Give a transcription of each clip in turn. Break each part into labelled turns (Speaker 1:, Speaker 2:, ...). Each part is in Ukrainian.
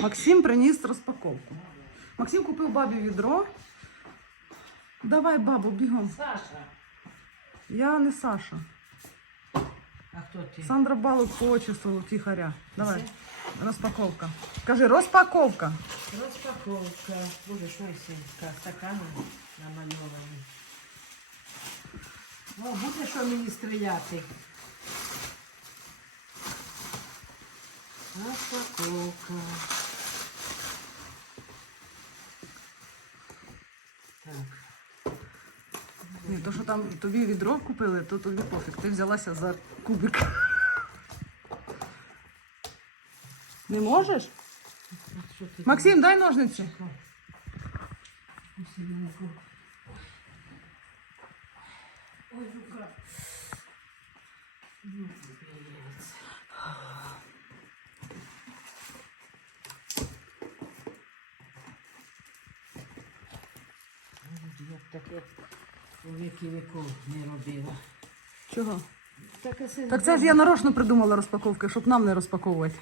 Speaker 1: Максим приніс розпаковку. Максим купив бабі відро. Давай, бабу, бігом.
Speaker 2: Саша.
Speaker 1: Я не Саша.
Speaker 2: А хто ти?
Speaker 1: Сандра Балук по отчеству тихаря. Давай. Розпаковка. Кажи, розпаковка.
Speaker 2: Розпаковка. Боже, що синька? Стакани намальовані. О, буде що мені стріляти. Розпаковка.
Speaker 1: Ні, то, що там тобі відро купили, то тобі пофіг. Ти взялася за кубик. Не можеш? Максим, дай ножниці.
Speaker 2: Ой, рука. Ну, пипец. Ой, Я таке у віки віков не робила.
Speaker 1: Чого?
Speaker 2: Так, а це-
Speaker 1: Так це ж я нарочно придумала розпаковки, щоб нам не розпаковувати.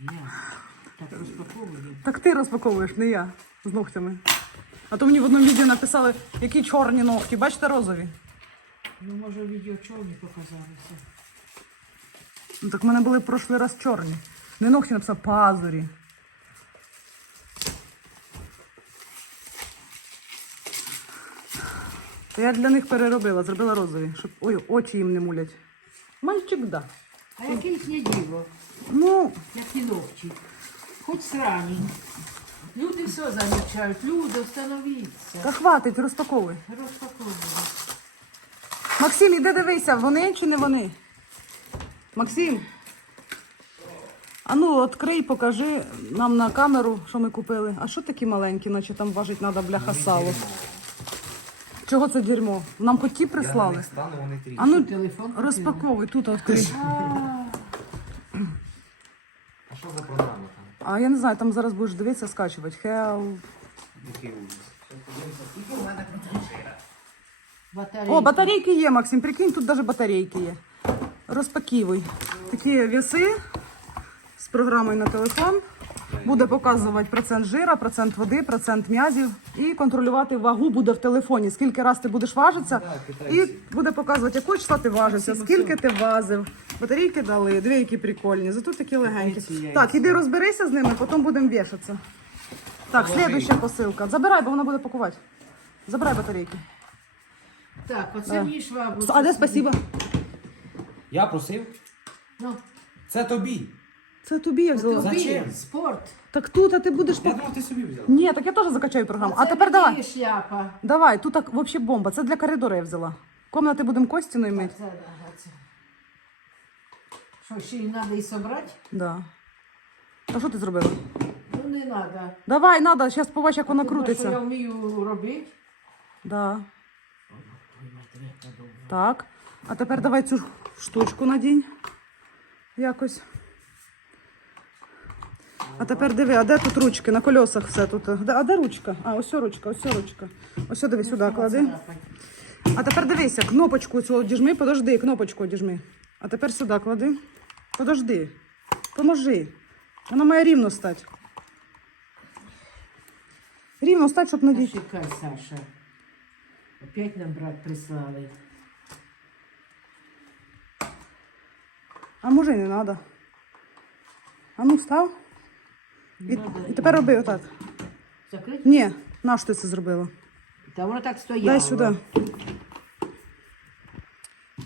Speaker 2: Я так розпаковую.
Speaker 1: Так ти розпаковуєш, не я з ногтями. А то мені в одному відео написали, які чорні ногті. Бачите, розові.
Speaker 2: Ну, може, відео чорні показалися.
Speaker 1: Ну так в мене були в прошлий раз чорні. Не ногті написав пазурі. То я для них переробила, зробила розові, щоб ой, очі їм не мулять. Мальчик, да.
Speaker 2: А яке їхнє діло?
Speaker 1: Ну,
Speaker 2: Які ногті? Хоч срані. Люди все замічають. Люди, встановіться.
Speaker 1: та хватить, розпаковуй.
Speaker 2: Розпаковуємо.
Speaker 1: Максим, іди дивися, вони чи не вони? Максим. А ну, відкрий, покажи нам на камеру, що ми купили. А що такі маленькі, наче там важить треба бляха сало. Чого це дерьмо? Нам хоч ті
Speaker 3: Я на
Speaker 1: прислали.
Speaker 3: них стану, вони трішки.
Speaker 1: А ну,
Speaker 2: Телефон
Speaker 1: розпаковуй, тут відкрий.
Speaker 2: А,
Speaker 3: що за програма там?
Speaker 1: А я не знаю, там зараз будеш дивитися, скачувати.
Speaker 3: Який ужас.
Speaker 2: Батарейка.
Speaker 1: О, батарейки є, Максим. Прикинь, тут навіть батарейки є. Розпаківуй. Такі віси з програмою на телефон. Буде показувати процент жира, процент води, процент м'язів і контролювати вагу буде в телефоні. Скільки раз ти будеш важитися, і буде показувати, якого числа ти важився, скільки ти вазив. Батарейки дали, дві які прикольні. Зато такі легенькі. Так, іди розберися з ними, потім будемо вішатися. Так, слідуюча посилка. Забирай, бо вона буде пакувати. Забирай батарейки.
Speaker 2: Так, оце мені швабру.
Speaker 1: А де спасибо?
Speaker 3: Я просив?
Speaker 2: Ну,
Speaker 3: Це тобі.
Speaker 1: Це тобі я взяла.
Speaker 3: Зачем?
Speaker 2: спорт.
Speaker 1: Так тут, а ти будеш.
Speaker 3: Я думав, ти собі взяв.
Speaker 1: Ні, так я теж закачаю програму. А
Speaker 2: Це
Speaker 1: тепер
Speaker 2: мені
Speaker 1: давай.
Speaker 2: шляпа.
Speaker 1: Давай, тут так взагалі бомба. Це для коридору я взяла. Комнати будемо Костіною мити.
Speaker 2: Це, ага, це. Що, ще й треба і собрати?
Speaker 1: Да. А що ти зробила?
Speaker 2: Ну, не треба.
Speaker 1: Давай, надо, зараз побач, як вона
Speaker 2: Що я
Speaker 1: крутиться.
Speaker 2: вмію робити?
Speaker 1: Да. Так. А тепер давай цю штучку надінь. Якось. А тепер диви, а де тут ручки? На кольосах все тут. А де ручка? А, ось ручка, ось ручка. Ось диви сюди клади. А тепер дивися, кнопочку цю одіжми, подожди, кнопочку одіжми. А тепер сюди клади. Подожди. Поможи. Вона має рівно стати. Рівно стати, щоб надіти.
Speaker 2: Чекай, Саша. Опять нам брат прислали.
Speaker 1: А може і не треба. А ну став. І, і тепер роби отак.
Speaker 2: Закрити?
Speaker 1: Ні, на що ти це зробила?
Speaker 2: Та воно так стояло.
Speaker 1: Дай сюди.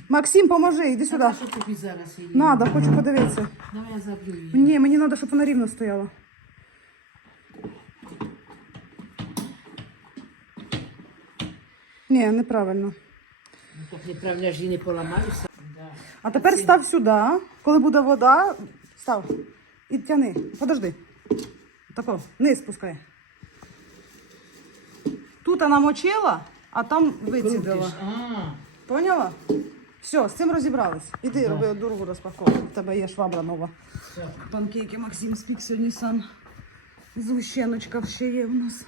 Speaker 1: Максим, поможи, йди
Speaker 2: Сюди. Що тобі зараз її?
Speaker 1: Надо, хочу подивитися.
Speaker 2: Давай я заб'ю її.
Speaker 1: Ні, мені треба, щоб вона рівно стояла. Ні, неправильно.
Speaker 2: Ну, так неправильно ж її не поламаюся. Да.
Speaker 1: А тепер став сюди. Коли буде вода, став. І тяни. Подожди. Тако, вниз спускай. Тут вона мочила, а там вицідила. Поняла? Все, з цим розібрались. Іди, роби другу розпаковку. У тебе є швабра нова.
Speaker 2: все.
Speaker 1: Панкейки Максим спік сьогодні сам. Згущеночка ще є в нас.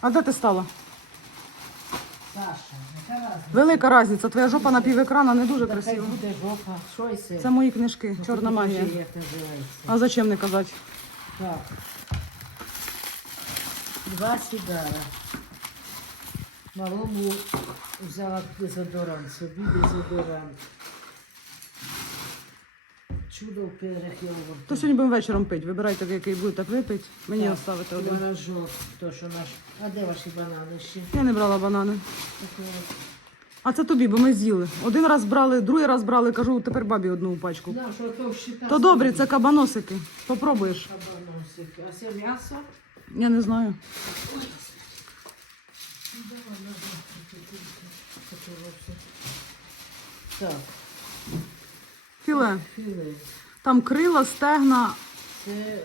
Speaker 1: А де ти стала? Велика різниця. Твоя жопа на пів екрана не дуже красива.
Speaker 2: це?
Speaker 1: Мої книжки, чорна магія. А зачем не казати?
Speaker 2: Так. Два сідара. Малому взяла дезодорант, собі дезодорант. Чудо в перехилом.
Speaker 1: То сьогодні будемо вечором пити. Вибирайте, який будете випити. Мені оставити один.
Speaker 2: Творожок, то що наш. А де ваші банани ще?
Speaker 1: Я не брала банани.
Speaker 2: Такого.
Speaker 1: А це тобі, бо ми з'їли. Один раз брали, другий раз брали, кажу, тепер бабі одну пачку.
Speaker 2: На, що то щита.
Speaker 1: То добрі, це кабаносики. Попробуєш.
Speaker 2: Кабаносики. А це м'ясо?
Speaker 1: Я не знаю.
Speaker 2: Так,
Speaker 1: Філе.
Speaker 2: філе.
Speaker 1: Там крила, стегна,
Speaker 2: Це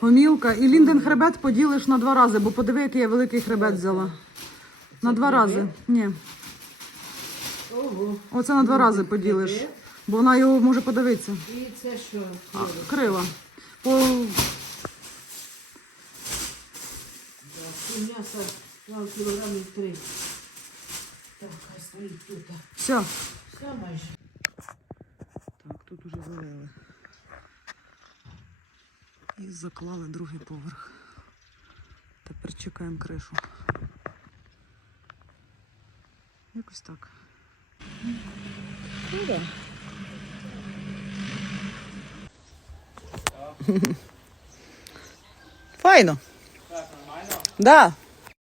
Speaker 1: гомілка. І лінден хребет поділиш на два рази, бо подиви, який я великий хребет взяла. На два рази. Ні.
Speaker 2: ого.
Speaker 1: Оце на два рази поділиш. Бо вона його може подивитися.
Speaker 2: І це що?
Speaker 1: А, крила. По...
Speaker 2: М'ясо вам кілограмів три. Так, хай стоїть тут.
Speaker 1: Все.
Speaker 2: Все майже.
Speaker 1: Залили. І заклали другий поверх. Тепер чекаємо кришу. Якось так. Ну, да. Файно.
Speaker 3: Так, нормально?
Speaker 1: Да.